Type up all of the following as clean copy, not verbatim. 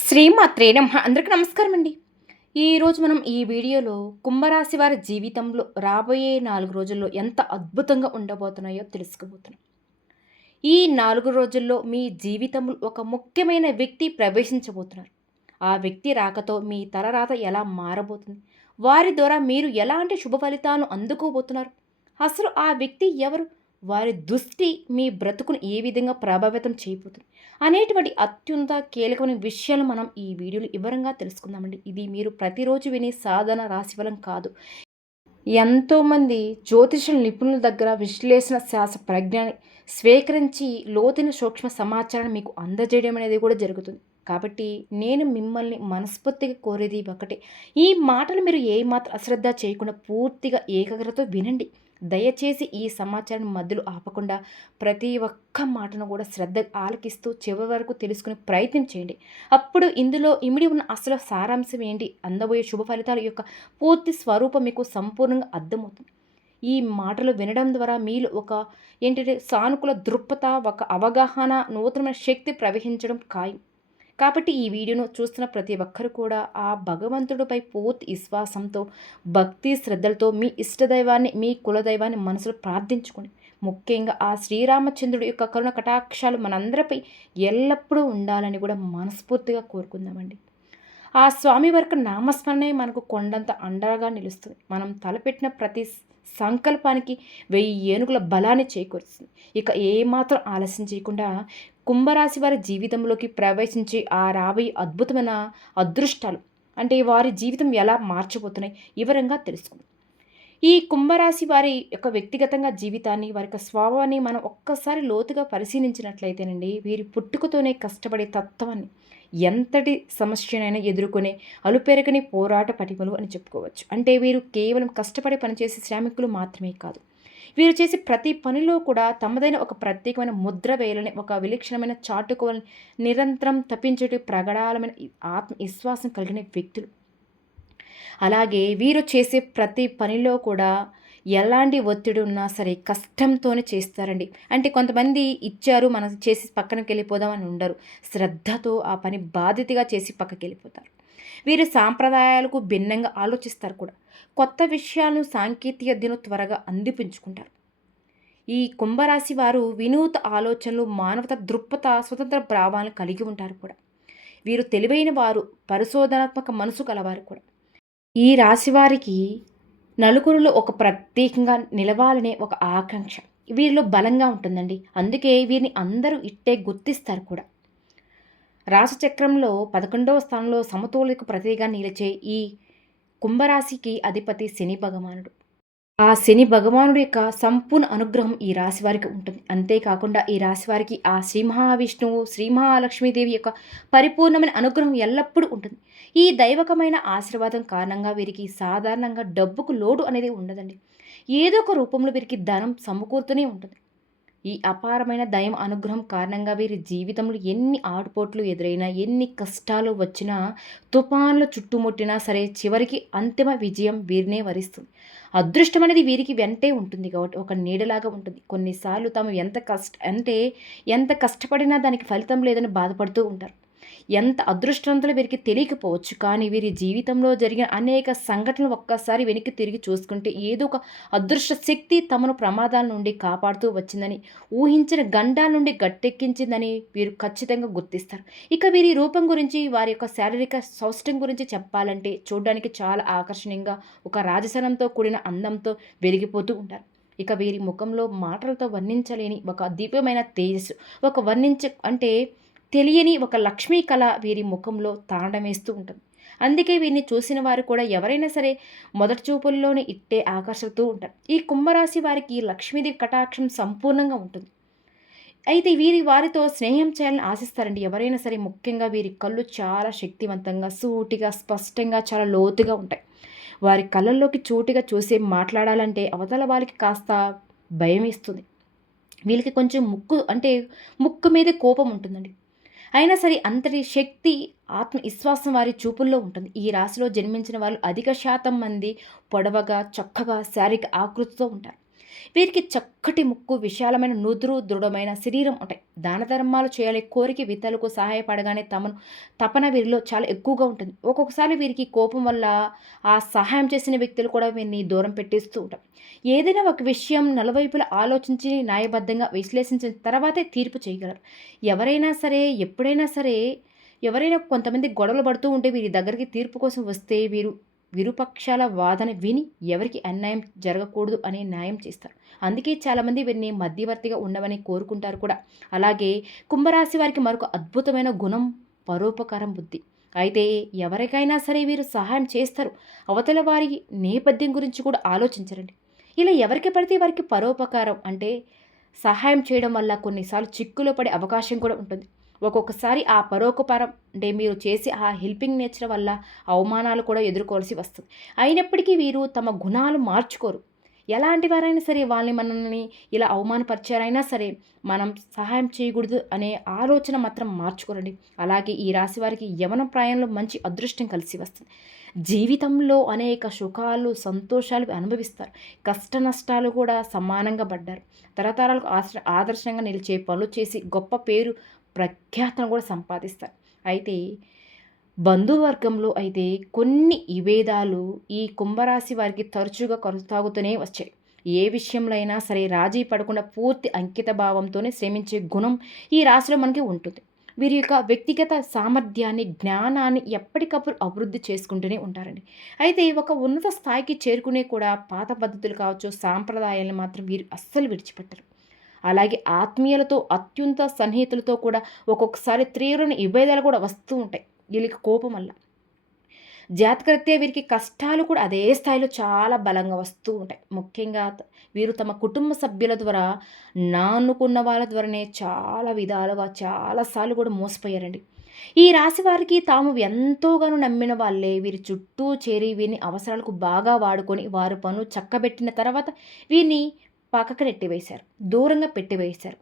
శ్రీమాత్రే నమః. అందరికీ నమస్కారం అండి. ఈరోజు మనం ఈ వీడియోలో కుంభరాశి వారి జీవితంలో రాబోయే 4 రోజుల్లో ఎంత అద్భుతంగా ఉండబోతున్నాయో తెలుసుకోబోతున్నాం. ఈ 4 రోజుల్లో మీ జీవితంలో ఒక ముఖ్యమైన వ్యక్తి ప్రవేశించబోతున్నారు. ఆ వ్యక్తి రాకతో మీ తలరాత ఎలా మారబోతుంది? వారి ద్వారా మీరు ఎలాంటి శుభ ఫలితాలను అందుకోబోతున్నారు? అసలు ఆ వ్యక్తి ఎవరు? వారి దృష్టి మీ బ్రతుకును ఏ విధంగా ప్రభావితం చేయబోతుంది? అనేటువంటి అత్యంత కీలకమైన విషయాలు మనం ఈ వీడియోలో వివరంగా తెలుసుకుందామండి. ఇది మీరు ప్రతిరోజు వినే సాధారణ రాశిఫలం కాదు. ఎంతోమంది జ్యోతిష నిపుణుల దగ్గర విశ్లేషణ శాస్త్ర ప్రజ్ఞాన్ని స్వీకరించి లోతైన సూక్ష్మ సమాచారాన్ని మీకు అందజేయడం అనేది కూడా జరుగుతుంది. కాబట్టి నేను మిమ్మల్ని మనస్ఫూర్తిగా కోరేది ఒకటే. ఈ మాటలు మీరు ఏమాత్రం అశ్రద్ధ చేయకుండా పూర్తిగా ఏకాగ్రతతో వినండి. దయచేసి ఈ సమాచారం మధ్యలో ఆపకుండా ప్రతి ఒక్క మాటను కూడా శ్రద్ధగా ఆలకిస్తూ చివరి వరకు తెలుసుకునే ప్రయత్నం చేయండి. అప్పుడు ఇందులో ఇమిడి ఉన్న అసలు సారాంశం ఏంటి, అందబోయే శుభ ఫలితాల యొక్క పూర్తి స్వరూపం మీకు సంపూర్ణంగా అర్థమవుతుంది. ఈ మాటలు వినడం ద్వారా మీలో ఒక ఏంటంటే సానుకూల దృక్పథ, ఒక అవగాహన, నూతనమైన శక్తి ప్రవహించడం ఖాయం. కాబట్టి ఈ వీడియోను చూస్తున్న ప్రతి ఒక్కరు కూడా ఆ భగవంతుడిపై పూర్తి విశ్వాసంతో, భక్తి శ్రద్ధలతో మీ ఇష్టదైవాన్ని, మీ కులదైవాన్ని మనసులో ప్రార్థించుకోండి. ముఖ్యంగా ఆ శ్రీరామచంద్రుడి యొక్క కరుణ కటాక్షాలు మనందరిపై ఎల్లప్పుడూ ఉండాలని కూడా మనస్ఫూర్తిగా కోరుకుందామండి. ఆ స్వామి వారికి నామస్మరణే మనకు కొండంత అండగా నిలుస్తుంది. మనం తలపెట్టిన ప్రతి సంకల్పానికి 1000 ఏనుగుల బలాన్ని చేకూరుస్తుంది. ఇక ఏమాత్రం ఆలస్యం చేయకుండా కుంభరాశి వారి జీవితంలోకి ప్రవేశించి ఆ రాబోయే అద్భుతమైన అదృష్టాలు అంటే వారి జీవితం ఎలా మార్చబోతున్నాయి వివరంగా తెలుసుకుందాం. ఈ కుంభరాశి వారి యొక్క వ్యక్తిగతంగా జీవితాన్ని, వారి యొక్క స్వభావాన్ని మనం ఒక్కసారి లోతుగా పరిశీలించినట్లయితేనండి, వీరి పుట్టుకతోనే కష్టపడే తత్వాన్ని, ఎంతటి సమస్యనైనా ఎదుర్కొనే అలుపెరగని పోరాట పటిమలు అని చెప్పుకోవచ్చు. అంటే వీరు కేవలం కష్టపడి పనిచేసే శ్రామికులు మాత్రమే కాదు. వీరు చేసే ప్రతి పనిలో కూడా తమదైన ఒక ప్రత్యేకమైన ముద్ర వేయాలని, ఒక విలక్షణమైన చాటుకోవాలని నిరంతరం తప్పించేటి ప్రగడాలమైన ఆత్మవిశ్వాసం కలిగిన వ్యక్తులు. అలాగే వీరు చేసే ప్రతి పనిలో కూడా ఎలాంటి ఒత్తిడి ఉన్నా సరే కష్టంతోనే చేస్తారండి. అంటే కొంతమంది ఇచ్చారు మనం చేసి పక్కనకి వెళ్ళిపోదామని ఉండరు. శ్రద్ధతో ఆ పని బాధ్యతగా చేసి పక్కకి వెళ్ళిపోతారు. వీరు సాంప్రదాయాలకు భిన్నంగా ఆలోచిస్తారు కూడా. కొత్త విషయాలను సాంకేతికతను త్వరగా అందిపించుకుంటారు. ఈ కుంభరాశి వారు వినూత ఆలోచనలు, మానవత దృక్పథ, స్వతంత్ర భావాలను కలిగి ఉంటారు కూడా. వీరు తెలివైన వారు, పరిశోధనాత్మక మనసు కలవారు కూడా. ఈ రాశివారికి నలుగురిలో ఒక ప్రత్యేకంగా నిలవాలనే ఒక ఆకాంక్ష వీరిలో బలంగా ఉంటుందండి. అందుకే వీరిని అందరూ ఇట్టే గుర్తిస్తారు కూడా. రాశిచక్రంలో 11వ స్థానంలో సమతుల్యకు ప్రతీగా నిలిచే ఈ కుంభరాశికి అధిపతి శని భగవానుడు. ఆ శని భగవానుడి యొక్క సంపూర్ణ అనుగ్రహం ఈ రాశి వారికి ఉంటుంది. అంతేకాకుండా ఈ రాశి వారికి ఆ శ్రీ మహావిష్ణువు, శ్రీ మహాలక్ష్మీదేవి యొక్క పరిపూర్ణమైన అనుగ్రహం ఎల్లప్పుడూ ఉంటుంది. ఈ దైవకమైన ఆశీర్వాదం కారణంగా వీరికి సాధారణంగా డబ్బుకు లోటు అనేది ఉండదండి. ఏదో ఒక రూపంలో వీరికి ధనం సమకూరుతూనే ఉంటుంది. ఈ అపారమైన దైవ అనుగ్రహం కారణంగా వీరి జీవితంలో ఎన్ని ఆటుపోట్లు ఎదురైనా, ఎన్ని కష్టాలు వచ్చినా, తుఫాన్లు చుట్టుముట్టినా సరే చివరికి అంతిమ విజయం వీరినే వరిస్తుంది. అదృష్టం అనేది వీరికి వెంటే ఉంటుంది కాబట్టి ఒక నీడలాగా ఉంటుంది. కొన్నిసార్లు తాము ఎంత కష్టపడినా దానికి ఫలితం లేదని బాధపడుతూ ఉంటారు. ఎంత అదృష్టవంతులు వీరికి తెలియకపోవచ్చు, కానీ వీరి జీవితంలో జరిగిన అనేక సంఘటనలు ఒక్కసారి వెనక్కి తిరిగి చూసుకుంటే ఏదో ఒక అదృష్ట శక్తి తమను ప్రమాదాల నుండి కాపాడుతూ వచ్చిందని, ఊహించిన గండాల నుండి గట్టెక్కించిందని వీరు ఖచ్చితంగా గుర్తిస్తారు. ఇక వీరి రూపం గురించి, వారి యొక్క శారీరక సౌష్ఠ్యం గురించి చెప్పాలంటే చూడడానికి చాలా ఆకర్షణీయంగా, ఒక రాజసనంతో కూడిన అందంతో వెలిగిపోతూ ఉంటారు. ఇక వీరి ముఖంలో మాటలతో వర్ణించలేని ఒక దివ్యమైన తేజస్సు, ఒక తెలియని ఒక లక్ష్మీ కళ వీరి ముఖంలో తాండవేస్తూ ఉంటుంది. అందుకే వీరిని చూసిన వారు కూడా ఎవరైనా సరే మొదటి చూపుల్లోనే ఇట్టే ఆకర్షిస్తూ ఉంటారు. ఈ కుంభరాశి వారికి లక్ష్మీదేవి కటాక్షం సంపూర్ణంగా ఉంటుంది. అయితే వారితో స్నేహం చేయాలని ఆశిస్తారండి ఎవరైనా సరే. ముఖ్యంగా వీరి కళ్ళు చాలా శక్తివంతంగా, సూటిగా, స్పష్టంగా, చాలా లోతుగా ఉంటాయి. వారి కళ్ళల్లోకి చూటిగా చూసి మాట్లాడాలంటే అవతల వాళ్ళకి కాస్త భయం ఇస్తుంది. వీళ్ళకి కొంచెం ముక్కు మీదే కోపం ఉంటుందండి. అయినా సరే అంతటి శక్తి, ఆత్మవిశ్వాసం వారి చూపుల్లో ఉంటుంది. ఈ రాశిలో జన్మించిన వాళ్ళు అధిక శాతం మంది పొడవగా, చక్కగా, శారీరక ఆకృతితో ఉంటారు. వీరికి చక్కటి ముక్కు, విశాలమైన నుదురు, దృఢమైన శరీరం ఉంటాయి. దాన ధర్మాలు చేయాలి కోరిక ఇతరులకు సహాయపడగానే తపన వీరిలో చాలా ఎక్కువగా ఉంటుంది. ఒక్కొక్కసారి వీరికి కోపం వల్ల ఆ సహాయం చేసిన వ్యక్తులు కూడా వీరిని దూరం పెట్టేస్తూ ఉంటారు. ఏదైనా ఒక విషయం నలువైపులా ఆలోచించి న్యాయబద్ధంగా విశ్లేషించిన తర్వాతే తీర్పు చేయగలరు. ఎవరైనా సరే, ఎప్పుడైనా సరే, ఎవరైనా కొంతమంది గొడవలు పడుతూ ఉంటే వీరి దగ్గరికి తీర్పు కోసం వస్తే వీరు విరుపక్షాల వాదన విని ఎవరికి అన్యాయం జరగకూడదు అనే న్యాయం చేస్తారు. అందుకే చాలామంది వీరిని మధ్యవర్తిగా ఉండవని కోరుకుంటారు కూడా. అలాగే కుంభరాశి వారికి మరొక అద్భుతమైన గుణం పరోపకారం బుద్ధి. అయితే ఎవరికైనా సరే వీరు సహాయం చేస్తారు. అవతల వారి నేపథ్యం గురించి కూడా ఆలోచించరండి. ఇలా ఎవరికి పడితే వారికి పరోపకారం అంటే సహాయం చేయడం వల్ల కొన్నిసార్లు చిక్కులో పడే అవకాశం కూడా ఉంటుంది. ఒక్కొక్కసారి ఆ పరోపకారం అంటే మీరు చేసే ఆ హెల్పింగ్ నేచర్ వల్ల అవమానాలు కూడా ఎదుర్కోవాల్సి వస్తుంది. అయినప్పటికీ వీరు తమ గుణాలు మార్చుకోరు. ఎలాంటి వారైనా సరే మనల్ని ఇలా అవమానపరిచారైనా సరే మనం సహాయం చేయకూడదు అనే ఆలోచన మాత్రం మార్చుకోరండి. అలాగే ఈ రాశి వారికి యవ్వన ప్రాయంలో మంచి అదృష్టం కలిసి వస్తుంది. జీవితంలో అనేక సుఖాలు, సంతోషాలు అనుభవిస్తారు. కష్ట నష్టాలు కూడా సమానంగా పడ్డారు. తరతరాలకు ఆదర్శంగా నిలిచే పనులు చేసి గొప్ప పేరు, ప్రఖ్యాతను కూడా సంపాదిస్తారు. అయితే బంధువర్గంలో అయితే కొన్ని విభేదాలు ఈ కుంభరాశి వారికి తరచుగా కొనసాగుతూనే వచ్చాయి. ఏ విషయంలో అయినా సరే రాజీ పడకుండా పూర్తి అంకిత భావంతోనే శ్రమించే గుణం ఈ రాశిలో మనకి ఉంటుంది. వీరి యొక్క వ్యక్తిగత సామర్థ్యాన్ని, జ్ఞానాన్ని ఎప్పటికప్పుడు అభివృద్ధి చేసుకుంటూనే ఉంటారండి. అయితే ఒక ఉన్నత స్థాయికి చేరుకునే కూడా పాత పద్ధతులు కావచ్చు, సాంప్రదాయాలను మాత్రం వీరు అస్సలు విడిచిపెట్టరు. అలాగే ఆత్మీయులతో, అత్యంత సన్నిహితులతో కూడా ఒక్కొక్కసారి తీవ్రమైన విభేదాలు కూడా వస్తూ ఉంటాయి వీళ్ళకి కోపం వల్ల. జాతకరీత్యా వీరికి కష్టాలు కూడా అదే స్థాయిలో చాలా బలంగా వస్తూ ఉంటాయి. ముఖ్యంగా వీరు తమ కుటుంబ సభ్యుల ద్వారా, అనుకున్న వాళ్ళ ద్వారానే చాలా విధాలుగా చాలాసార్లు కూడా మోసపోయారండి. ఈ రాశి వారికి తాము ఎంతోగానో నమ్మిన వాళ్ళే వీరి చుట్టూ చేరి వీరిని అవసరాలకు బాగా వాడుకొని వారి పనులు చక్కబెట్టిన తర్వాత వీరిని పక్కకు నెట్టివేశారు. దూరంగా పెట్టివేశారు.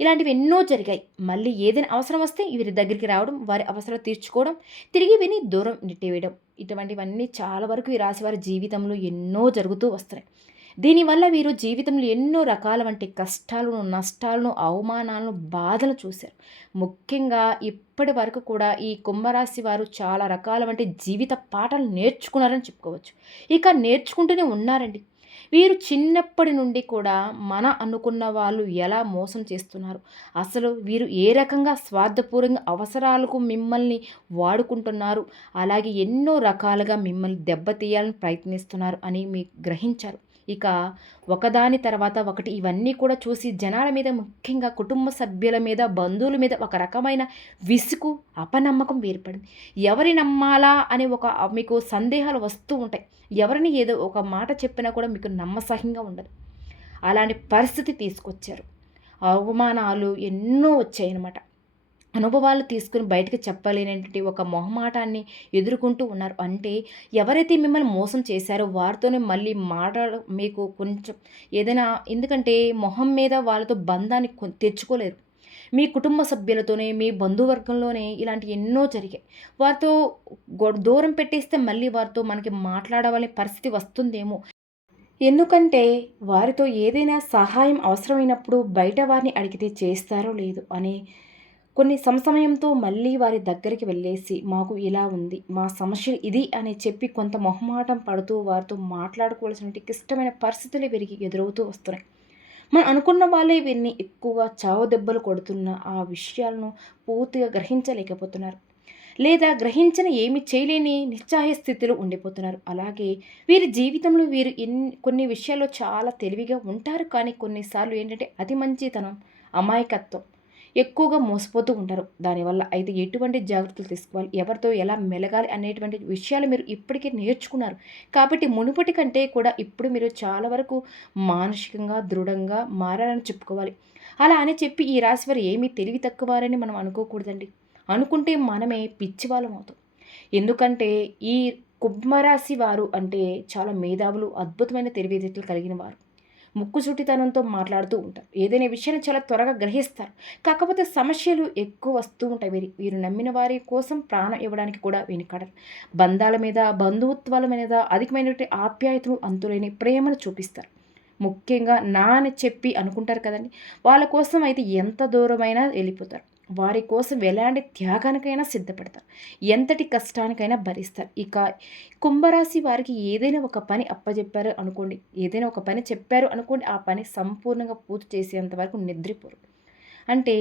ఇలాంటివి ఎన్నో జరిగాయి. మళ్ళీ ఏదైనా అవసరం వస్తే వీరి దగ్గరికి రావడం, వారి అవసరాలు తీర్చుకోవడం, తిరిగి విని దూరం నెట్టివేయడం. ఇటువంటివన్నీ చాలా వరకు ఈ రాశివారి జీవితంలో ఎన్నో జరుగుతూ వస్తున్నాయి. దీనివల్ల వీరు జీవితంలో ఎన్నో రకాల వంటి కష్టాలను, నష్టాలను, అవమానాలను, బాధలు చూశారు. ముఖ్యంగా ఇప్పటి వరకు కూడా ఈ కుంభరాశి వారు చాలా రకాల వంటి జీవిత పాఠాలు నేర్చుకున్నారని చెప్పుకోవచ్చు. ఇక నేర్చుకుంటూనే ఉన్నారండి. వీరు చిన్నప్పటి నుండి కూడా మన అనుకున్న వాళ్ళు ఎలా మోసం చేస్తున్నారు, అసలు వీరు ఏ రకంగా స్వార్థపూర్వకంగా అవసరాలకు మిమ్మల్ని వాడుకుంటున్నారు, అలాగే ఎన్నో రకాలుగా మిమ్మల్ని దెబ్బతీయాలని ప్రయత్నిస్తున్నారు అని మీకు గ్రహించారు. ఇక ఒకదాని తర్వాత ఒకటి ఇవన్నీ కూడా చూసి జనాల మీద, ముఖ్యంగా కుటుంబ సభ్యుల మీద, బంధువుల మీద ఒక రకమైన విసుగు, అపనమ్మకం ఏర్పడింది. ఎవరి నమ్మాలా అని మీకు సందేహాలు వస్తూ ఉంటాయి. ఎవరిని ఏదో ఒక మాట చెప్పినా కూడా మీకు నమ్మసహంగా ఉండదు. అలాంటి పరిస్థితి తీసుకొచ్చారు. అవమానాలు ఎన్నో వచ్చాయన్నమాట. అనుభవాలు తీసుకుని బయటకు చెప్పలేనటువంటి ఒక మొహమాటాన్ని ఎదుర్కొంటూ ఉన్నారు. అంటే ఎవరైతే మిమ్మల్ని మోసం చేశారో వారితోనే మళ్ళీ మీకు కొంచెం ఏదైనా, ఎందుకంటే మొహం మీద వాళ్ళతో బంధాన్ని తెచ్చుకోలేరు. మీ కుటుంబ సభ్యులతోనే, మీ బంధువర్గంలోనే ఇలాంటి ఎన్నో జరిగాయి. వారితో దూరం పెట్టేస్తే మళ్ళీ వారితో మనకి మాట్లాడవలనే పరిస్థితి వస్తుందేమో. ఎందుకంటే వారితో ఏదైనా సహాయం అవసరమైనప్పుడు బయట వారిని అడిగితే చేస్తారో లేదో అని కొన్ని సమయంతో మళ్ళీ వారి దగ్గరికి వెళ్ళేసి మాకు ఇలా ఉంది, మా సమస్య ఇది అని చెప్పి కొంత మొహమాటం పడుతూ వారితో మాట్లాడుకోవాల్సిన క్లిష్టమైన పరిస్థితులు వీరికి ఎదురవుతూ వస్తున్నాయి. మనం అనుకున్న వాళ్ళే వీరిని ఎక్కువగా చావు దెబ్బలు కొడుతున్న ఆ విషయాలను పూర్తిగా గ్రహించలేకపోతున్నారు. లేదా గ్రహించిన ఏమి చేయలేని నిస్సహాయ స్థితిలో ఉండిపోతున్నారు. అలాగే వీరి జీవితంలో వీరు కొన్ని విషయాల్లో చాలా తెలివిగా ఉంటారు. కానీ కొన్నిసార్లు ఏంటంటే అతి మంచితనం, అమాయకత్వం ఎక్కువగా మోసపోతూ ఉంటారు. దానివల్ల అయితే ఎటువంటి జాగ్రత్తలు తీసుకోవాలి, ఎవరితో ఎలా మెలగాలి అనేటువంటి విషయాలు మీరు ఇప్పటికే నేర్చుకున్నారు. కాబట్టి మునుపటి కంటే కూడా ఇప్పుడు మీరు చాలా వరకు మానసికంగా దృఢంగా మారాలని చెప్పుకోవాలి. అలా అని చెప్పి ఈ రాశి వారు ఏమీ తెలివి తక్కువారని మనం అనుకోకూడదండి. అనుకుంటే మనమే పిచ్చివాళ్ళం అవుతాం. ఎందుకంటే ఈ కుంభరాశి వారు అంటే చాలా మేధావులు, అద్భుతమైన తెలివితేటలు కలిగిన వారు. ముక్కుసూటితనంతో మాట్లాడుతూ ఉంటారు. ఏదైనా విషయాన్ని చాలా త్వరగా గ్రహిస్తారు. కాకపోతే సమస్యలు ఎక్కువ వస్తూ ఉంటాయి. వీరు నమ్మిన వారి కోసం ప్రాణం ఇవ్వడానికి కూడా వెనుకాడరు. బంధాల మీద, బంధుత్వాల మీద అధికమైనటువంటి ఆప్యాయతను, అంతులేని ప్రేమను చూపిస్తారు. ముఖ్యంగా నా అని చెప్పి అనుకుంటారు కదండి, వాళ్ళ కోసం అయితే ఎంత దూరమైనా వెళ్ళిపోతారు. వారి కోసం ఎలాంటి త్యాగానికైనా సిద్ధపడతారు. ఎంతటి కష్టానికైనా భరిస్తారు. ఇక కుంభరాశి వారికి ఏదైనా ఒక పని అప్పజెప్పారు అనుకోండి, ఏదైనా ఒక పని చెప్పారు అనుకోండి, ఆ పని సంపూర్ణంగా పూర్తి చేసేంత వరకు నిద్రపోరు. అంటే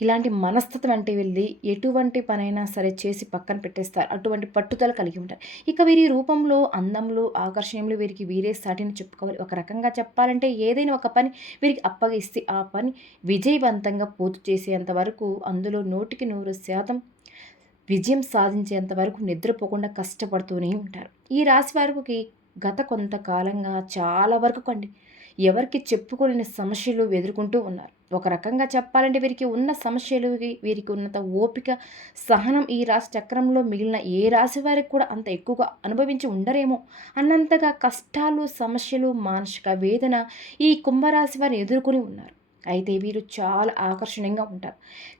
ఇలాంటి మనస్తత్వం అంటే వీళ్ళది ఎటువంటి పనైనా సరే చేసి పక్కన పెట్టేస్తారు. అటువంటి పట్టుదల కలిగి ఉంటారు. ఇక వీరి రూపంలో, అందంలో, ఆకర్షణీయంలో వీరికి వీరే సాటిని చెప్పుకోవాలి. ఒక రకంగా చెప్పాలంటే ఏదైనా ఒక పని వీరికి అప్పగిస్తే ఆ పని విజయవంతంగా పూర్తి చేసేంత వరకు అందులో 100% విజయం సాధించేంత వరకు నిద్రపోకుండా కష్టపడుతూనే ఉంటారు. ఈ రాశి వారికి గత కొంతకాలంగా చాలా వరకు ఎవరికి చెప్పుకోలేని సమస్యలు ఎదుర్కొంటూ ఉన్నారు. ఒక రకంగా చెప్పాలంటే వీరికి ఉన్న సమస్యలు, వీరికి ఉన్నంత ఓపిక, సహనం ఈ రాశి చక్రంలో మిగిలిన ఏ రాశి వారికి కూడా అంత ఎక్కువగా అనుభవించి ఉండరేమో అన్నంతగా కష్టాలు, సమస్యలు, మానసిక వేదన ఈ కుంభరాశి వారు ఎదుర్కొని ఉన్నారు. అయితే వీరు చాలా ఆకర్షణీయంగా ఉంటారు.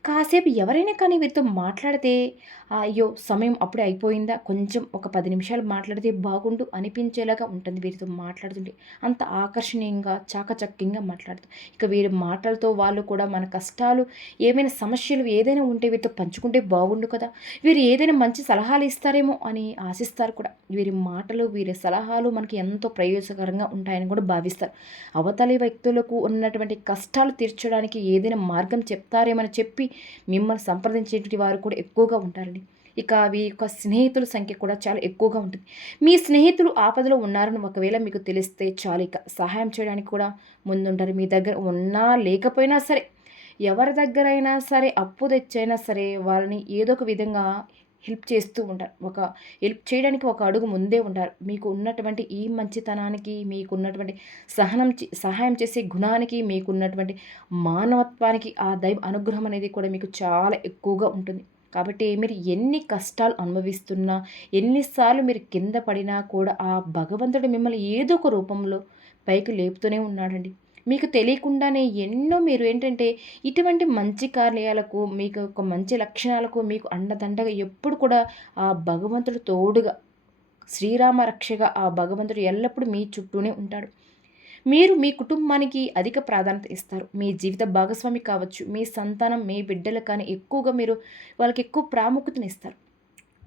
కాసేపు ఎవరైనా కానీ వీరితో మాట్లాడితే అయ్యో! సమయం అప్పుడే అయిపోయిందా? కొంచెం ఒక 10 నిమిషాలు మాట్లాడితే బాగుండు అనిపించేలాగా ఉంటుంది వీరితో మాట్లాడుతుంటే. అంత ఆకర్షణీయంగా, చాకచక్యంగా మాట్లాడుతారు. ఇక వీరి మాటలతో వాళ్ళు కూడా మన కష్టాలు, ఏమైనా సమస్యలు ఏదైనా ఉంటే వీరితో పంచుకుంటే బాగుండు కదా! వీరు ఏదైనా మంచి సలహాలు ఇస్తారేమో అని ఆశిస్తారు కూడా. వీరి మాటలు, వీరి సలహాలు మనకి ఎంతో ప్రయోజనకరంగా ఉంటాయని కూడా భావిస్తారు. అవతలి వ్యక్తులకు ఉన్నటువంటి కష్టాలు తీర్చడానికి ఏదైనా మార్గం చెప్తారేమని చెప్పి మిమ్మల్ని సంప్రదించేటువంటి వారు కూడా ఎక్కువగా ఉంటారండి. ఇక మీ యొక్క స్నేహితుల సంఖ్య కూడా చాలా ఎక్కువగా ఉంటుంది. మీ స్నేహితులు ఆపదలో ఉన్నారని ఒకవేళ మీకు తెలిస్తే చాలు, ఇక సహాయం చేయడానికి కూడా ముందుంటారు. మీ దగ్గర ఉన్నా లేకపోయినా సరే, ఎవరి దగ్గరైనా సరే అప్పు తెచ్చైనా సరే వాళ్ళని ఏదో ఒక విధంగా హెల్ప్ చేస్తూ ఉంటారు. హెల్ప్ చేయడానికి ఒక అడుగు ముందే ఉంటారు. మీకు ఉన్నటువంటి ఈ మంచితనానికి, మీకున్నటువంటి సహాయం చేసే గుణానికి, మీకున్నటువంటి మానవత్వానికి ఆ దైవ అనుగ్రహం అనేది కూడా మీకు చాలా ఎక్కువగా ఉంటుంది. కాబట్టి మీరు ఎన్ని కష్టాలు అనుభవిస్తున్నా, ఎన్నిసార్లు మీరు కింద పడినా కూడా ఆ భగవంతుడు మిమ్మల్ని ఏదో ఒక రూపంలో పైకి లేపుతూనే ఉన్నాడండి. మీకు తెలియకుండానే ఎన్నో మీరు ఏంటంటే ఇటువంటి మంచి కార్యాలకు, మీకు ఒక మంచి లక్షణాలకు మీకు అండదండగా ఎప్పుడు కూడా ఆ భగవంతుడు తోడుగా, శ్రీరామ రక్షగా ఆ భగవంతుడు ఎల్లప్పుడూ మీ చుట్టూనే ఉంటాడు. మీరు మీ కుటుంబానికి అధిక ప్రాధాన్యత ఇస్తారు. మీ జీవిత భాగస్వామి కావచ్చు, మీ సంతానం, మీ బిడ్డలు కానీ ఎక్కువగా మీరు వాళ్ళకి ఎక్కువ ప్రాముఖ్యతనిస్తారు.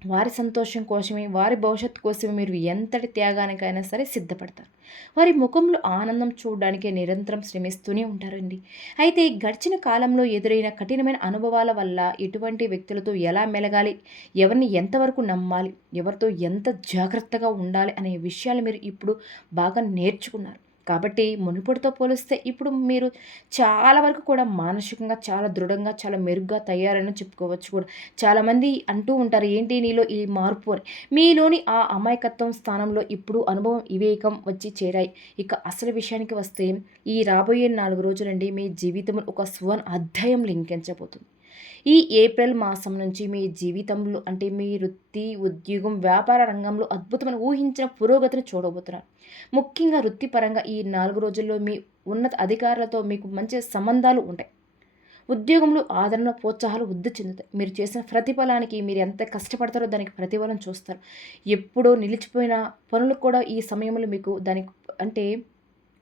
వారి సంతోషం కోసమే, వారి భవిష్యత్తు కోసమే మీరు ఎంతటి త్యాగానికైనా సరే సిద్ధపడతారు. వారి ముఖంలో ఆనందం చూడడానికే నిరంతరం శ్రమిస్తూనే ఉంటారండి. అయితే గడిచిన కాలంలో ఎదురైన కఠినమైన అనుభవాల వల్ల ఎటువంటి వ్యక్తులతో ఎలా మెలగాలి, ఎవరిని ఎంతవరకు నమ్మాలి, ఎవరితో ఎంత జాగ్రత్తగా ఉండాలి అనే విషయాలు మీరు ఇప్పుడు బాగా నేర్చుకున్నారు. కాబట్టి మునుపటితో పోలిస్తే ఇప్పుడు మీరు చాలా వరకు కూడా మానసికంగా చాలా దృఢంగా, చాలా మెరుగ్గా తయారని చెప్పుకోవచ్చు కూడా. చాలామంది అంటూ ఉంటారు, ఏంటి నీలో ఈ మార్పు అని. మీలోని ఆ అమాయకత్వం స్థానంలో ఇప్పుడు అనుభవం, వివేకం వచ్చి చేరాయి. ఇక అసలు విషయానికి వస్తే ఈ రాబోయే 4 రోజులండి మీ జీవితంలో ఒక సువర్ణ అధ్యాయం లింకించబోతుంది. ఈ ఏప్రిల్ మాసం నుంచి మీ జీవితంలో అంటే మీ వృత్తి, ఉద్యోగం, వ్యాపార రంగంలో అద్భుతమైన ఊహించిన పురోగతిని చూడబోతున్నారు. ముఖ్యంగా వృత్తిపరంగా ఈ 4 రోజుల్లో మీ ఉన్నత అధికారులతో మీకు మంచి సంబంధాలు ఉంటాయి. ఉద్యోగంలో ఆదరణ, ప్రోత్సాహాలు వృద్ధి చెందుతాయి. మీరు చేసిన ప్రతిఫలానికి మీరు ఎంత కష్టపడతారో దానికి ప్రతిఫలం చూస్తారు. ఎప్పుడో నిలిచిపోయిన పనులు కూడా ఈ సమయంలో మీకు దానికి అంటే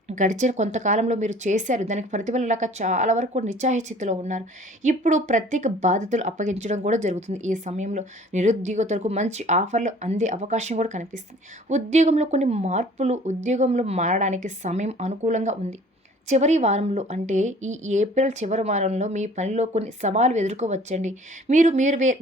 గడిచిన కొంతకాలంలో మీరు చేశారు. దానికి ప్రతిఫలం లేక చాలా వరకు నిస్సహాయస్థితిలో ఉన్నారు. ఇప్పుడు ప్రత్యేక బాధ్యతలు అప్పగించడం కూడా జరుగుతుంది. ఈ సమయంలో నిరుద్యోగులకు మంచి ఆఫర్లు అందే అవకాశం కూడా కనిపిస్తుంది. ఉద్యోగంలో కొన్ని మార్పులు, ఉద్యోగంలో మారడానికి సమయం అనుకూలంగా ఉంది. చివరి వారంలో అంటే ఈ ఏప్రిల్ చివరి వారంలో మీ పనిలో కొన్ని సవాలు ఎదుర్కోవచ్చండి.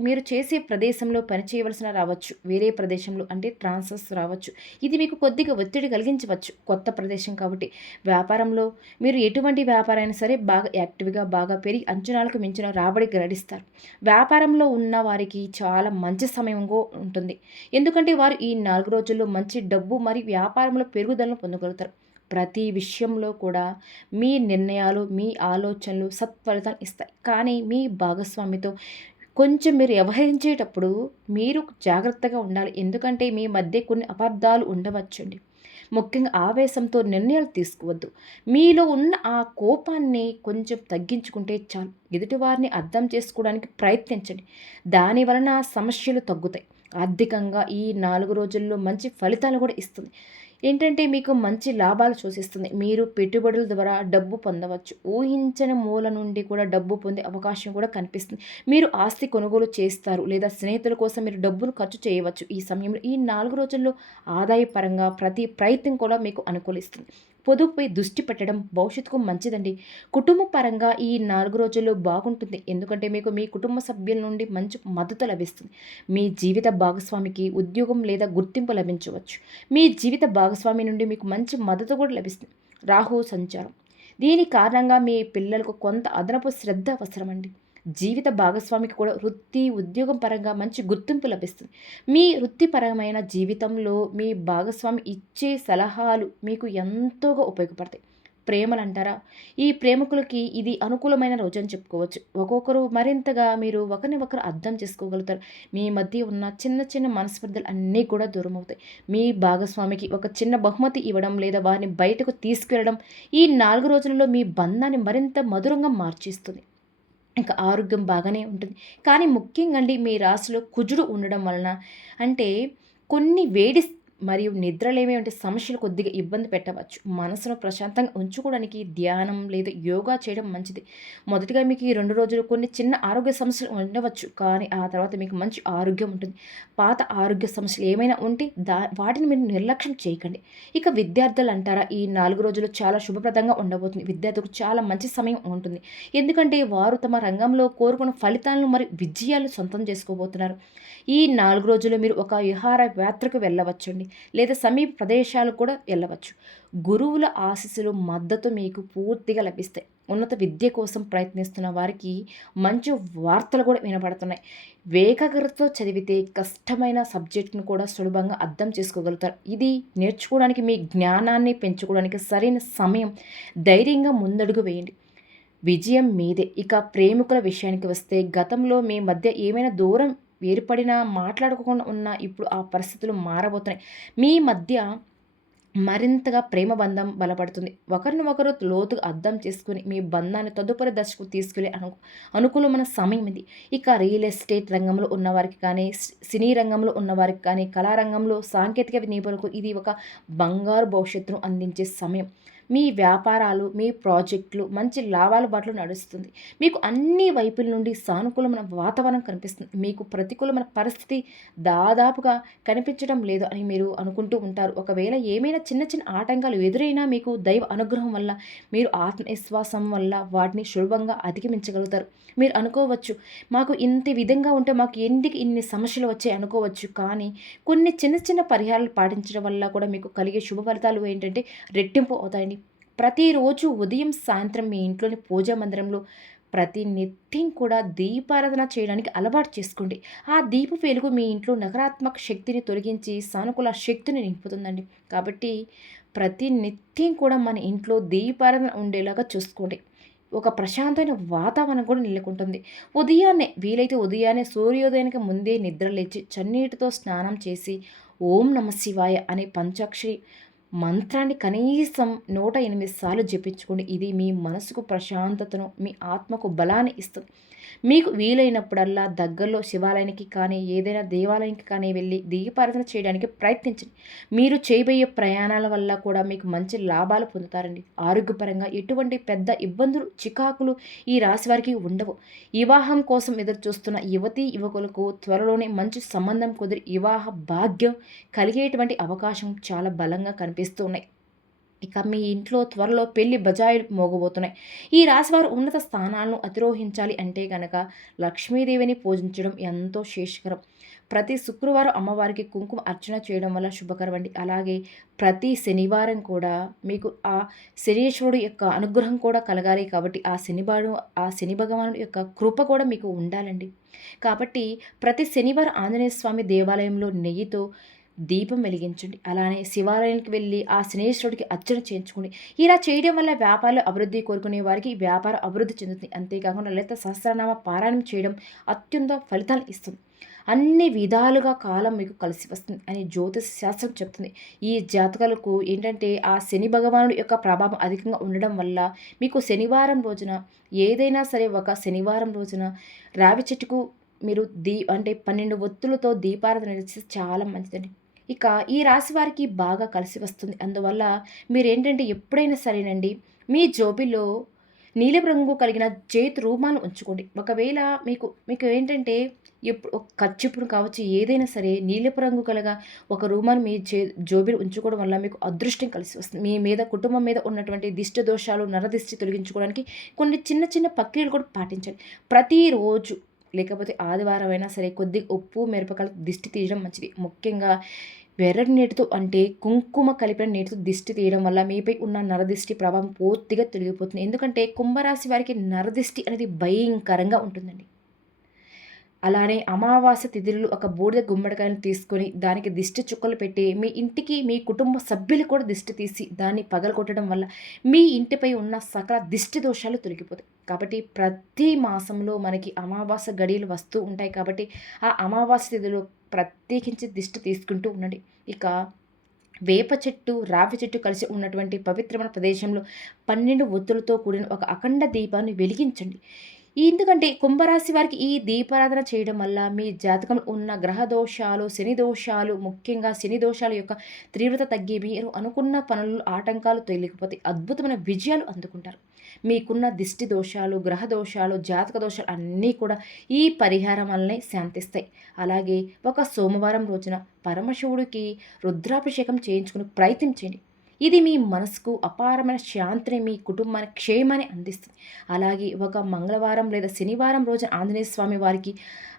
మీరు చేసే ప్రదేశంలో పని చేయవలసిన రావచ్చు. వేరే ప్రదేశంలో అంటే ట్రాన్స్ఫర్స్ రావచ్చు. ఇది మీకు కొద్దిగా ఒత్తిడి కలిగించవచ్చు. కొత్త ప్రదేశం కాబట్టి. వ్యాపారంలో మీరు ఎటువంటి వ్యాపారైనా సరే బాగా యాక్టివ్‌గా, బాగా పెరిగి అంచనాలకు మించిన రాబడి గడిస్తారు. వ్యాపారంలో ఉన్న వారికి చాలా మంచి సమయంగా ఉంటుంది. ఎందుకంటే వారు ఈ 4 రోజుల్లో మంచి డబ్బు మరియు వ్యాపారంలో పెరుగుదలను పొందగలుగుతారు. ప్రతి విషయంలో కూడా మీ నిర్ణయాలు, మీ ఆలోచనలు సత్ఫలితాలు ఇస్తాయి. కానీ మీ భాగస్వామితో కొంచెం మీరు వ్యవహరించేటప్పుడు మీరు జాగ్రత్తగా ఉండాలి. ఎందుకంటే మీ మధ్య కొన్ని అపార్థాలు ఉండవచ్చండి. ముఖ్యంగా ఆవేశంతో నిర్ణయాలు తీసుకోవద్దు. మీలో ఉన్న ఆ కోపాన్ని కొంచెం తగ్గించుకుంటే చాలు. ఎదుటివారిని అర్థం చేసుకోవడానికి ప్రయత్నించండి. దాని వలన సమస్యలు తగ్గుతాయి. ఆర్థికంగా ఈ 4 రోజుల్లో మంచి ఫలితాలు కూడా ఇస్తుంది. ఏంటంటే మీకు మంచి లాభాలు సూచిస్తుంది. మీరు పెట్టుబడుల ద్వారా డబ్బు పొందవచ్చు. ఊహించని మూల నుండి కూడా డబ్బు పొందే అవకాశం కూడా కనిపిస్తుంది. మీరు ఆస్తి కొనుగోలు చేస్తారు లేదా స్నేహితుల కోసం మీరు డబ్బును ఖర్చు చేయవచ్చు. ఈ సమయంలో ఈ 4 రోజుల్లో ఆదాయపరంగా ప్రతి ప్రయత్నం కూడా మీకు అనుకూలిస్తుంది. పొదుపుపై దృష్టి పెట్టడం భవిష్యత్తుకు మంచిదండి. కుటుంబ పరంగా ఈ 4 రోజుల్లో బాగుంటుంది. ఎందుకంటే మీకు మీ కుటుంబ సభ్యుల నుండి మంచి మద్దతు లభిస్తుంది. మీ జీవిత భాగస్వామికి ఉద్యోగం లేదా గుర్తింపు లభించవచ్చు. మీ జీవిత భాగస్వామి నుండి మీకు మంచి మద్దతు కూడా లభిస్తుంది. రాహు సంచారం. దీని కారణంగా మీ పిల్లలకు కొంత అదనపు శ్రద్ధ అవసరమండి. జీవిత భాగస్వామికి కూడా వృత్తి, ఉద్యోగం పరంగా మంచి గుర్తింపు లభిస్తుంది. మీ వృత్తిపరమైన జీవితంలో మీ భాగస్వామి ఇచ్చే సలహాలు మీకు ఎంతోగా ఉపయోగపడతాయి. ప్రేమలంటారా? ఈ ప్రేమికులకి ఇది అనుకూలమైన రోజని చెప్పుకోవచ్చు. ఒక్కొక్కరు మరింతగా మీరు ఒకరిని ఒకరు అర్థం చేసుకోగలుగుతారు. మీ మధ్య ఉన్న చిన్న చిన్న మనస్పర్ధలు అన్నీ కూడా దూరమవుతాయి. మీ భాగస్వామికి ఒక చిన్న బహుమతి ఇవ్వడం లేదా వారిని బయటకు తీసుకెళ్లడం ఈ 4 రోజులలో మీ బంధాన్ని మరింత మధురంగా మార్చేస్తుంది. ఇంకా ఆరోగ్యం బాగానే ఉంటుంది. కానీ ముఖ్యంగా అండి మీ రాశిలో కుజుడు ఉండడం వలన అంటే కొన్ని మరియు నిద్రలేమి వంటి సమస్యలు కొద్దిగా ఇబ్బంది పెట్టవచ్చు. మనసును ప్రశాంతంగా ఉంచుకోవడానికి ధ్యానం లేదా యోగా చేయడం మంచిది. మొదటిగా మీకు ఈ 2 రోజులు కొన్ని చిన్న ఆరోగ్య సమస్యలు ఉండవచ్చు. కానీ ఆ తర్వాత మీకు మంచి ఆరోగ్యం ఉంటుంది. పాత ఆరోగ్య సమస్యలు ఏమైనా ఉంటే వాటిని మీరు నిర్లక్ష్యం చేయకండి. ఇక విద్యార్థులు అంటారా, ఈ 4 రోజులు చాలా శుభప్రదంగా ఉండబోతుంది. విద్యార్థులకు చాలా మంచి సమయం ఉంటుంది. ఎందుకంటే వారు తమ రంగంలో కోరుకున్న ఫలితాలను మరియు విజయాలు సొంతం చేసుకోబోతున్నారు. ఈ 4 రోజులు మీరు ఒక విహార యాత్రకు వెళ్ళవచ్చండి. లేదా సమీప ప్రదేశాలకు కూడా వెళ్ళవచ్చు. గురువుల ఆశీస్సులు, మద్దతు మీకు పూర్తిగా లభిస్తాయి. ఉన్నత విద్య కోసం ప్రయత్నిస్తున్న వారికి మంచి వార్తలు కూడా వినబడుతున్నాయి. ఏకాగ్రతతో చదివితే కష్టమైన సబ్జెక్టును కూడా సులభంగా అర్థం చేసుకోగలుగుతారు. ఇది నేర్చుకోవడానికి మీ జ్ఞానాన్ని పెంచుకోవడానికి సరైన సమయం. ధైర్యంగా ముందడుగు వేయండి. విజయం మీదే. ఇక ప్రేమికుల విషయానికి వస్తే గతంలో మీ మధ్య ఏమైనా దూరం ఏర్పడినా మాట్లాడుకోకుండా ఉన్న ఇప్పుడు ఆ పరిస్థితులు మారబోతున్నాయి. మీ మధ్య మరింతగా ప్రేమ బంధం బలపడుతుంది. ఒకరిని ఒకరు లోతుగా అర్థం చేసుకుని మీ బంధాన్ని తదుపరి దశకు తీసుకెళ్లే అనుకూలమైన సమయం ఇది. ఇక రియల్ ఎస్టేట్ రంగంలో ఉన్నవారికి కానీ, సినీ రంగంలో ఉన్నవారికి కానీ, కళారంగంలో సాంకేతిక నిపుణులకు ఇది ఒక బంగారు భవిష్యత్తును అందించే సమయం. మీ వ్యాపారాలు, మీ ప్రాజెక్టులు మంచి లాభాల బాటలో నడుస్తుంది. మీకు అన్ని వైపుల నుండి సానుకూలమైన వాతావరణం కనిపిస్తుంది. మీకు ప్రతికూలమైన పరిస్థితి దాదాపుగా కనిపించడం లేదు అని మీరు అనుకుంటూ ఉంటారు. ఒకవేళ ఏమైనా చిన్న చిన్న ఆటంకాలు ఎదురైనా మీకు దైవ అనుగ్రహం వల్ల, మీరు ఆత్మవిశ్వాసం వల్ల వాటిని సులభంగా అధిగమించగలుగుతారు. మీరు అనుకోవచ్చు, మాకు ఇంత విధంగా ఉంటే మాకు ఎందుకు ఇన్ని సమస్యలు వచ్చాయి అనుకోవచ్చు. కానీ కొన్ని చిన్న చిన్న పరిహారాలు పాటించడం వల్ల కూడా మీకు కలిగే శుభ ఫలితాలు ఏంటంటే రెట్టింపు అవుతాయండి. ప్రతిరోజు ఉదయం, సాయంత్రం మీ ఇంట్లోని పూజా మందిరంలో ప్రతినిత్యం కూడా దీపారాధన చేయడానికి అలవాటు చేసుకోండి. ఆ దీప వెలుగు మీ ఇంట్లో నకారాత్మక శక్తిని తొలగించి సానుకూల శక్తిని నింపుతుందండి. కాబట్టి ప్రతినిత్యం కూడా మన ఇంట్లో దీపారాధన ఉండేలాగా చూసుకోండి. ఒక ప్రశాంతమైన వాతావరణం కూడా నెలకొంటుంది. వీలైతే ఉదయాన్నే సూర్యోదయానికి ముందే నిద్ర లేచి చన్నీటితో స్నానం చేసి ఓం నమ శివాయ అనే పంచాక్షరి మంత్రాన్ని కనీసం 108 సార్లు జపించుకోండి. ఇది మీ మనసుకు ప్రశాంతతను, మీ ఆత్మకు బలాన్ని ఇస్తుంది. మీకు వీలైనప్పుడల్లా దగ్గరలో శివాలయానికి కానీ, ఏదైనా దేవాలయానికి కానీ వెళ్ళి దీపారాధన చేయడానికి ప్రయత్నించండి. మీరు చేయబోయే ప్రయాణాల వల్ల కూడా మీకు మంచి లాభాలు పొందుతారండి. ఆరోగ్యపరంగా ఎటువంటి పెద్ద ఇబ్బందులు, చికాకులు ఈ రాశి వారికి ఉండవు. వివాహం కోసం ఎదురు చూస్తున్న యువతీ యువకులకు త్వరలోనే మంచి సంబంధం కుదిరి వివాహ భాగ్యం కలిగేటువంటి అవకాశం చాలా బలంగా కనిపిస్తూ ఉన్నాయి. ఇక మీ ఇంట్లో త్వరలో పెళ్లి బజాయిలు మోగబోతున్నాయి. ఈ రాశివారు ఉన్నత స్థానాలను అధిరోహించాలి అంటే గనక లక్ష్మీదేవిని పూజించడం ఎంతో శ్రేయస్కరం. ప్రతి శుక్రవారం అమ్మవారికి కుంకుమ అర్చన చేయడం వల్ల శుభకరం అండి. అలాగే ప్రతి శనివారం కూడా మీకు ఆ శనీశ్వరుడు యొక్క అనుగ్రహం కూడా కలగాలి. కాబట్టి ఆ శని భగవానుడి యొక్క కృప కూడా మీకు ఉండాలండి. కాబట్టి ప్రతి శనివారం ఆంజనేయ స్వామి దేవాలయంలో నెయ్యితో దీపం వెలిగించండి. అలానే శివాలయానికి వెళ్ళి ఆ శనేశ్వరుడికి అర్చన చేయించుకోండి. ఇలా చేయడం వల్ల వ్యాపారాలు అభివృద్ధి కోరుకునే వారికి వ్యాపారం అభివృద్ధి చెందుతుంది. అంతేకాకుండా లలిత సహస్రనామ పారాయణం చేయడం అత్యంత ఫలితాలు ఇస్తుంది. అన్ని విధాలుగా కాలం మీకు కలిసి వస్తుంది అని జ్యోతిష శాస్త్రం చెప్తుంది. ఈ జాతకాలకు ఏంటంటే ఆ శని భగవానుడి యొక్క ప్రభావం అధికంగా ఉండడం వల్ల మీకు శనివారం రోజున ఏదైనా సరే ఒక శనివారం రోజున రావి చెట్టుకు మీరు 12 ఒత్తులతో దీపారాధన చేస్తే చాలా మంచిదండి. ఇక ఈ రాశి వారికి బాగా కలిసి వస్తుంది. అందువల్ల మీరేంటంటే ఎప్పుడైనా సరేనండి మీ జోబీలో నీలం రంగు కలిగిన చేతి రూమాలు ఉంచుకోండి. ఒకవేళ మీకు ఏంటంటే ఎప్పుడు ఒక కర్చీపును కావచ్చు, ఏదైనా సరే నీలపు రంగు ఒక రూమాను మీ జోబీలో ఉంచుకోవడం వల్ల మీకు అదృష్టం కలిసి వస్తుంది. మీ మీద కుటుంబం మీద ఉన్నటువంటి దిష్టి దోషాలు, నరదిష్టి తొలగించుకోవడానికి కొన్ని చిన్న చిన్న ప్రక్రియలు కూడా పాటించండి. ప్రతిరోజు లేకపోతే ఆదివారం అయినా సరే కొద్దిగా ఉప్పు, మిరపకాయలు దిష్టి తీయడం మంచిది. ముఖ్యంగా ఎర్రటి నీటితో అంటే కుంకుమ కలిపిన నీటితో దిష్టి తీయడం వల్ల మీపై ఉన్న నరదిష్టి ప్రభావం పూర్తిగా తొలగిపోతుంది. ఎందుకంటే కుంభరాశి వారికి నరదిష్టి అనేది భయంకరంగా ఉంటుందండి. అలానే అమావాస్య తిథులు ఒక బూడిద గుమ్మడికాయను తీసుకొని దానికి దిష్టి చుక్కలు పెట్టి మీ ఇంటికి మీ కుటుంబ సభ్యులు కూడా దిష్టి తీసి దాన్ని పగలగొట్టడం వల్ల మీ ఇంటిపై ఉన్న సకల దిష్టి దోషాలు తొలగిపోతాయి. కాబట్టి ప్రతి మాసంలో మనకి అమావాస్య గడియలు వస్తూ ఉంటాయి. కాబట్టి ఆ అమావాస్య తిథులు ప్రత్యేకించి దిష్టి తీసుకుంటూ ఉండండి. ఇక వేప చెట్టు, రావి చెట్టు కలిసి ఉన్నటువంటి పవిత్రమైన ప్రదేశంలో 12 ఒత్తులతో కూడిన ఒక అఖండ దీపాన్ని వెలిగించండి. ఎందుకంటే కుంభరాశి వారికి ఈ దీపారాధన చేయడం వల్ల మీ జాతకంలో ఉన్న గ్రహ దోషాలు, శని దోషాలు, ముఖ్యంగా శని దోషాల యొక్క తీవ్రత తగ్గి మీరు అనుకున్న పనులు ఆటంకాలు తొలగిపోతే అద్భుతమైన విజయాలు అందుకుంటారు. మీకున్న దిష్టి దోషాలు, గ్రహ దోషాలు, జాతక దోషాలు అన్నీ కూడా ఈ పరిహారం వల్లనే శాంతిస్తాయి. అలాగే ఒక సోమవారం రోజున పరమశివుడికి రుద్రాభిషేకం చేయించుకుని ప్రయత్నించండి. ఇది మీ మనసుకు అపారమైన శాంతిని, మీ కుటుంబానికి క్షేమాన్ని అందిస్తుంది. అలాగే ఒక మంగళవారం లేదా శనివారం రోజున ఆంజనేయ స్వామి వారికి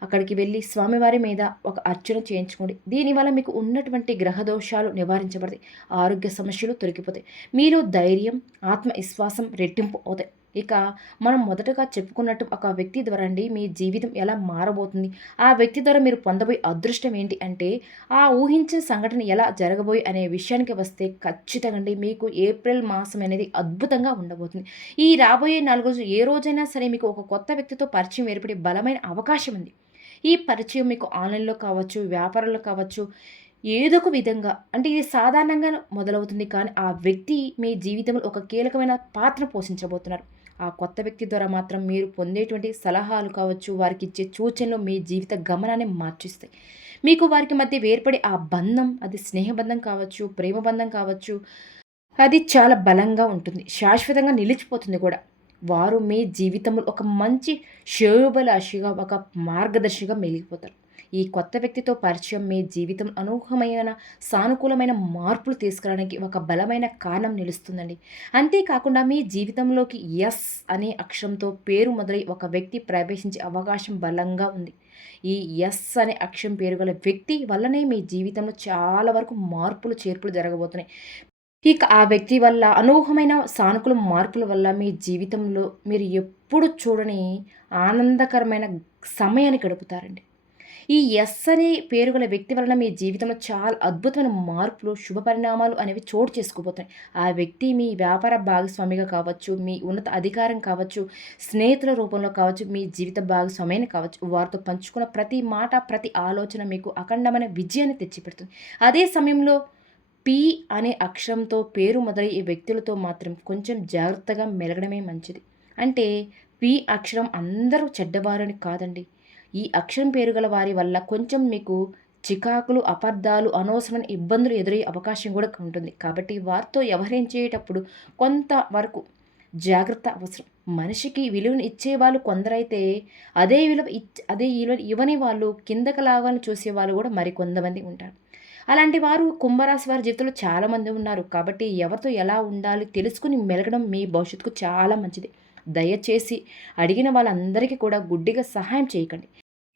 అక్కడికి వెళ్ళి స్వామివారి మీద ఒక అర్చన చేయించుకోండి. దీనివల్ల మీకు ఉన్నటువంటి గ్రహ దోషాలు నివారించబడతాయి, ఆరోగ్య సమస్యలు తొలగిపోతాయి, మీలో ధైర్యం, ఆత్మవిశ్వాసం రెట్టింపు అవుతాయి. ఇక మనం మొదటగా చెప్పుకున్నట్టు ఒక వ్యక్తి ద్వారా అండి మీ జీవితం ఎలా మారబోతుంది, ఆ వ్యక్తి ద్వారా మీరు పొందబోయే అదృష్టం ఏంటి అంటే ఆ ఊహించిన సంఘటన ఎలా జరగబోయి అనే విషయానికి వస్తే ఖచ్చితంగా అండి మీకు ఏప్రిల్ మాసం అనేది అద్భుతంగా ఉండబోతుంది. ఈ రాబోయే 4 రోజులు ఏ రోజైనా సరే మీకు ఒక కొత్త వ్యక్తితో పరిచయం ఏర్పడే బలమైన అవకాశం ఉంది. ఈ పరిచయం మీకు ఆన్లైన్లో కావచ్చు, వ్యాపారంలో కావచ్చు, ఏదో ఒక విధంగా అంటే ఇది సాధారణంగా మొదలవుతుంది. కానీ ఆ వ్యక్తి మీ జీవితంలో ఒక కీలకమైన పాత్ర పోషించబోతున్నారు. ఆ కొత్త వ్యక్తి ద్వారా మాత్రం మీరు పొందేటువంటి సలహాలు కావచ్చు, వారికి ఇచ్చే సూచనలు మీ జీవిత గమనాన్ని మార్చిస్తాయి. మీకు వారికి మధ్య వేర్పడే ఆ బంధం, అది స్నేహబంధం కావచ్చు, ప్రేమ బంధం కావచ్చు, అది చాలా బలంగా ఉంటుంది. శాశ్వతంగా నిలిచిపోతుంది కూడా. వారు మీ జీవితంలో ఒక మంచి శ్రేయోభిలాషిగా, ఒక మార్గదర్శిగా మెలిగిపోతారు. ఈ కొత్త వ్యక్తితో పరిచయం మీ జీవితం అనూహ్యమైన సానుకూలమైన మార్పులు తీసుకురావడానికి ఒక బలమైన కారణం నిలుస్తుందండి. అంతేకాకుండా మీ జీవితంలోకి ఎస్ అనే అక్షరంతో పేరు మొదలై ఒక వ్యక్తి ప్రవేశించే అవకాశం బలంగా ఉంది. ఈ ఎస్ అనే అక్షరం పేరు గల వ్యక్తి వల్లనే మీ జీవితంలో చాలా వరకు మార్పులు చేర్పులు జరగబోతున్నాయి. ఇక ఆ వ్యక్తి వల్ల అనూహ్యమైన సానుకూల మార్పుల వల్ల మీ జీవితంలో మీరు ఎప్పుడు చూడని ఆనందకరమైన సమయాన్ని గడుపుతారండి. ఈ ఎస్ అనే పేరు గల వ్యక్తి వలన మీ జీవితంలో చాలా అద్భుతమైన మార్పులు, శుభ పరిణామాలు అనేవి చోటు చేసుకోబోతున్నాయి. ఆ వ్యక్తి మీ వ్యాపార భాగస్వామిగా కావచ్చు, మీ ఉన్నత అధికారం కావచ్చు, స్నేహితుల రూపంలో కావచ్చు, మీ జీవిత భాగస్వామైన కావచ్చు, వారితో పంచుకున్న ప్రతి మాట, ప్రతి ఆలోచన మీకు అఖండమైన విజయాన్ని తెచ్చిపెడుతుంది. అదే సమయంలో పి అనే అక్షరంతో పేరు మొదలై ఈ వ్యక్తులతో మాత్రం కొంచెం జాగ్రత్తగా మెలగడమే మంచిది. అంటే పి అక్షరం అందరూ చెడ్డవారని కాదండి. ఈ అక్షరం పేరు గల వారి వల్ల కొంచెం మీకు చికాకులు, అపార్థాలు, అనవసరమైన ఇబ్బందులు ఎదురయ్యే అవకాశం కూడా ఉంటుంది. కాబట్టి వారితో వ్యవహరించేటప్పుడు కొంతవరకు జాగ్రత్త అవసరం. మనిషికి విలువను ఇచ్చేవాళ్ళు కొందరైతే అదే విలువ ఇవ్వని వాళ్ళు కిందకి లాగాలని చూసేవాళ్ళు కూడా మరికొంతమంది ఉంటారు. అలాంటి వారు కుంభరాశి వారి జీవితంలో చాలామంది ఉన్నారు. కాబట్టి ఎవరితో ఎలా ఉండాలి తెలుసుకుని మెలగడం మీ భవిష్యత్తుకు చాలా మంచిది. దయచేసి అడిగిన వాళ్ళందరికీ కూడా గుడ్డిగా సహాయం చేయకండి.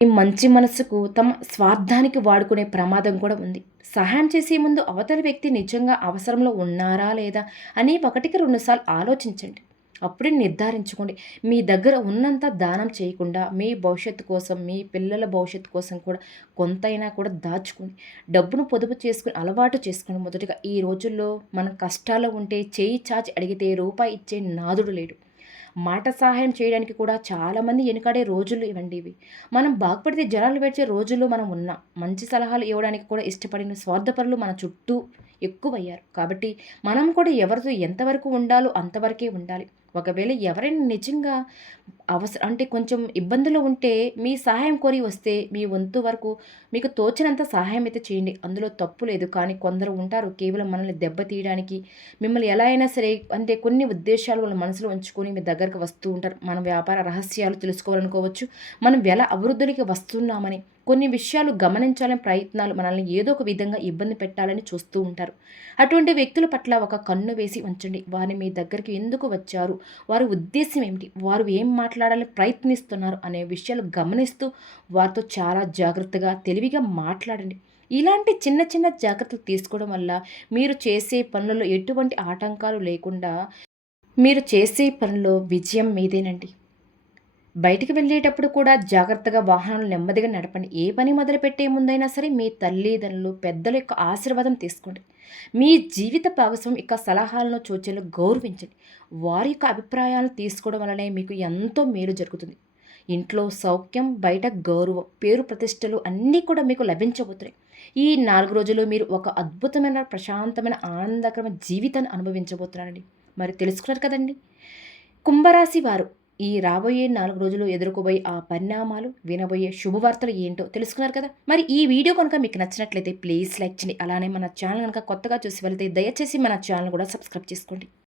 ఈ మంచి మనసుకు తమ స్వార్థానికి వాడుకునే ప్రమాదం కూడా ఉంది. సహాయం చేసే ముందు అవతలి వ్యక్తి నిజంగా అవసరంలో ఉన్నారా లేదా అని 1కి 2 సార్లు ఆలోచించండి. అప్పుడే నిర్ధారించుకోండి. మీ దగ్గర ఉన్నంత దానం చేయకుండా మీ భవిష్యత్తు కోసం, మీ పిల్లల భవిష్యత్తు కోసం కూడా కొంతైనా కూడా దాచుకోండి. డబ్బును పొదుపు చేసుకుని అలవాటు చేసుకోండి. మొదటిగా ఈ రోజుల్లో మనం కష్టాల్లో ఉంటే చేయి చాచి అడిగితే రూపాయి ఇచ్చే నాదుడు లేడు. మాట సహాయం చేయడానికి కూడా చాలామంది వెనుకాడే రోజులు ఇవ్వండి ఇవి. మనం బాగుపడితే జనాలు పెడిచే రోజుల్లో మనం ఉన్నాం. మంచి సలహాలు ఇవ్వడానికి కూడా ఇష్టపడిన స్వార్థపరులు మన చుట్టూ ఎక్కువయ్యారు. కాబట్టి మనం కూడా ఎవరితో ఎంతవరకు ఉండాలో అంతవరకే ఉండాలి. ఒకవేళ ఎవరైనా నిజంగా అంటే కొంచెం ఇబ్బందులో ఉంటే మీ సహాయం కోరి వస్తే మీ వంతు వరకు మీకు తోచినంత సహాయం అయితే చేయండి. అందులో తప్పు లేదు. కానీ కొందరు ఉంటారు కేవలం మనల్ని దెబ్బతీయడానికి, మిమ్మల్ని ఎలా అయినా సరే అంటే కొన్ని ఉద్దేశాలు వాళ్ళ మనసులో ఉంచుకొని మీ దగ్గరకు వస్తూ ఉంటారు. మన వ్యాపార రహస్యాలు తెలుసుకోవాలనుకోవచ్చు. మనం ఎలా అభివృద్ధిలోకి వస్తున్నామని, కొన్ని విషయాలు గమనించాలని ప్రయత్నాలు మనల్ని ఏదో ఒక విధంగా ఇబ్బంది పెట్టాలని చూస్తూ ఉంటారు. అటువంటి వ్యక్తుల పట్ల ఒక కన్ను వేసి ఉంచండి. వారిని మీ దగ్గరికి ఎందుకు వచ్చారు? వారి ఉద్దేశ్యం ఏమిటి? వారు ఏం మాట్లాడాలని ప్రయత్నిస్తున్నారు అనే విషయాలు గమనిస్తూ వారితో చాలా జాగ్రత్తగా, తెలివిగా మాట్లాడండి. ఇలాంటి చిన్న చిన్న జాగ్రత్తలు తీసుకోవడం వల్ల మీరు చేసే పనులలో ఎటువంటి ఆటంకాలు లేకుండా మీరు చేసే పనిలో విజయం మీదేనండి. బయటికి వెళ్ళేటప్పుడు కూడా జాగ్రత్తగా వాహనాలు నెమ్మదిగా నడపండి. ఏ పని మొదలుపెట్టే ముందైనా సరే మీ తల్లిదండ్రులు, పెద్దల యొక్క ఆశీర్వాదం తీసుకోండి. మీ జీవిత భాగస్వామి యొక్క సలహాలను, సూచనలు గౌరవించండి. వారి యొక్క అభిప్రాయాలను తీసుకోవడం వల్లనే మీకు ఎంతో మేలు జరుగుతుంది. ఇంట్లో సౌఖ్యం, బయట గౌరవం, పేరు ప్రతిష్టలు అన్నీ కూడా మీకు లభించబోతున్నాయి. ఈ 4 రోజులు మీరు ఒక అద్భుతమైన, ప్రశాంతమైన, ఆనందకరమైన జీవితాన్ని అనుభవించబోతున్నారండి. మరి తెలుసుకున్నారు కదండి! కుంభరాశి వారు ఈ రాబోయే 4 రోజులు ఎదుర్కోబోయే ఆ పరిణామాలు, వినబోయే శుభవార్తలు ఏంటో తెలుసుకున్నారు కదా! మరి ఈ వీడియో కనుక మీకు నచ్చినట్లయితే ప్లీజ్ లైక్ చేయండి. అలానే మన ఛానల్ గనక కొత్తగా చూసి వెళ్తే దయచేసి మన ఛానల్ కూడా సబ్స్క్రైబ్ చేసుకోండి.